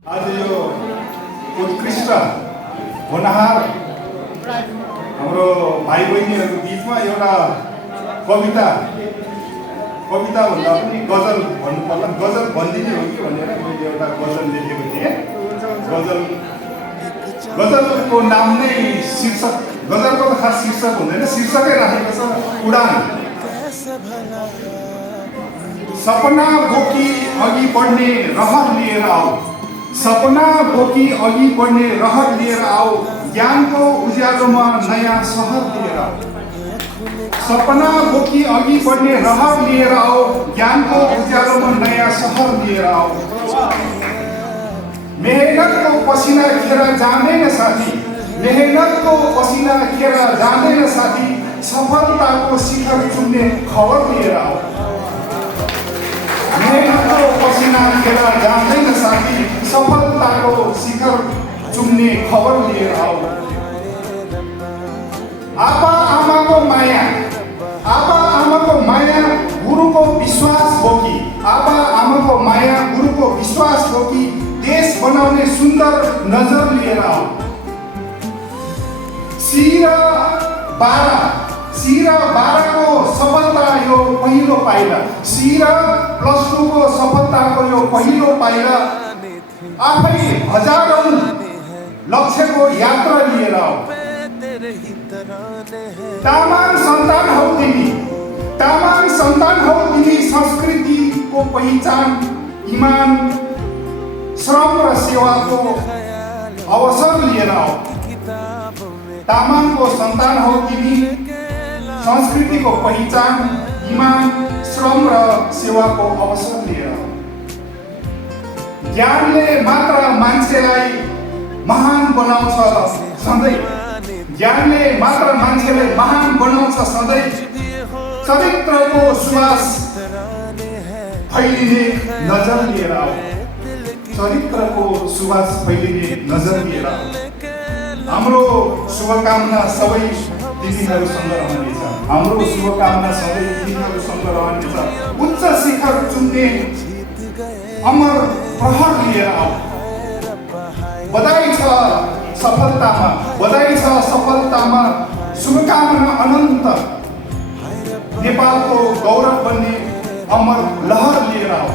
आज यो उत्कृष्ट होनहार हाम्रो भाइ बहिनीहरूको बिचमा एउटा कविता भन्दा पनि गजल भन्नु पर्ला। गजल भनिदिने हो कि भनेर मैले एउटा गजल लेखेको थिएँ। गजलको नाम नै शीर्षक, गजलको त खास शीर्षक हुँदैन, शीर्षकै राखेको छ उडान। सपना बोकी अघि बढ्ने रहर लिएर आऊ, सपना बोकी अघि बढ्ने रहर लिएर आऊ, ज्ञानको उज्यालोमा नयाँ सहर लिएर आऊ। सपना बोकी अघि बढ्ने रहर लिएर आऊ, ज्ञानको उज्यालोमा नयाँ सहर लिएर आऊ। मेहनतको पसिना खेर जाँदैन साथी, मेहनतको पसिना खेर जाँदैन साथी, सफलताको शिखर चुम्ने खबर लिएर आऊ। मेहनतको पसिना खेर जाँदैन साथी, सफलताको शिखर चुम्ने खबर लिएर आऊ। आप्पा आमाको माया, आप्पा आमाको माया गुरुको विश्वास बोकी, आप्पा आमाको माया गुरुको विश्वास बोकी, देश बनाउने सुन्दर नजर लिएर आऊ। सिरा 12 को सफलता यो पहिलो पाइला, सिरा +2 को सफलताको यो पहिलो पाइला, आफै हजारौं लक्ष्यको यात्रा लिएर आऊ। तामाङ सन्तान हौ तिमी, तामाङ सन्तान हौ तिमी, संस्कृतिको पहिचान, इमान, श्रम र सेवाको अवसर लिएर आऊ। तामाङको सन्तान हौ तिमी, संस्कृतिको पहिचान, इमान, श्रम र सेवाको अवसर लिएर आऊ। ज्ञानले मात्र मान्छेलाई महान बनाउँछ सधैँ, ज्ञानले मात्र मान्छेलाई महान बनाउँछ सधैँ, चरित्रको सुवास फैलिने नजर लिएर आऊ, चरित्रको सुवास फैलिने नजर लिएर आऊ। हाम्रो शुभकामना सबै तिमीहरूसँग रहनेछ, हाम्रो शुभकामना सबै तिमीहरूसँग रहनेछ। उच्च शिखर चुम्ने अमर प्रहर लिएर आऊ। बधाई छ सफलतामा, बधाई छ सफलतामा, शुभकामना अनन्त, नेपालको गौरव बन्ने अमर लहर लिएर आऊ।